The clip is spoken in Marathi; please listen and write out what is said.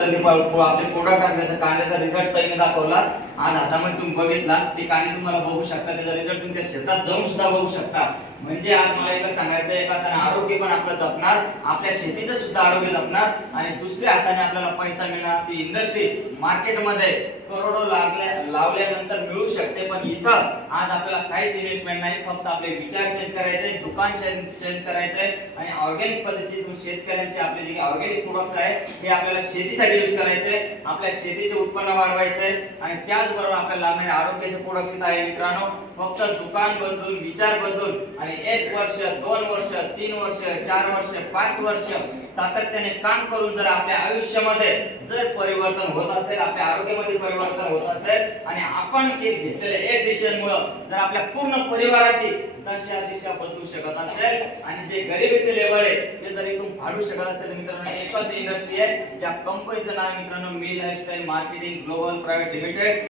आपले प्रोडक्ट आणण्याचा कांद्याचा रिझल्ट त्यांनी दाखवला. आज हातामध्ये तुम्ही बघितला ते कांदे तुम्हाला बघू शकता. त्याचा रिझल्ट तुमच्या शेतात जाऊन सुद्धा बघू शकता. म्हणजे आज मला एक सांगायचं आहे का त्यांना आरोग्य पण आपलं जपणार आपल्या शेतीचं सुद्धा आरोग्य जपणार आणि दुसऱ्या हाताने आपल्याला पैसा मिळणार. अशी इंडस्ट्री मार्केटमध्ये करोडो लागल्या लावल्यानंतर मिळू शकते. पण इथं आज आपल्याला काहीच इन्व्हेस्टमेंट नाही फक्त आपले विचार चेंज करायचे दुकान चेंज चेंज करायचे आणि ऑर्गॅनिक पद्धतीतून शेतकऱ्यांचे आपले जे ऑर्गॅनिक प्रोडक्ट्स आहेत हे आपल्याला शेतीसाठी यूज करायचे आपल्या शेतीचे उत्पन्न वाढवायचे आणि त्याचबरोबर आपल्याला लागणारे आरोग्याचे प्रोडक्ट्स इथं आहे मित्रांनो. फक्त दुकान बदलून विचार बदलून आणि एक वर्ष दोन वर्ष तीन वर्ष चार वर्ष पाच वर्ष सातत्याने काम करून जर आपल्या आयुष्यामध्ये जर परिवर्तन होत असेल आपल्या आरोग्यामध्ये परिवर्तन होत असेल आणि आपण जे घेतलेले एक डिसिजनमुळे जर आपल्या पूर्ण परिवाराची दशा दिशा बदलू शकत असेल आणि जे गरिबीचे लेबर आहे ते जर इथून फाडू शकत असेल मित्रांनो एकच इंडस्ट्री आहे ज्या कंपनीचं नाव मित्रांनो मी lifestyle marketing global private limited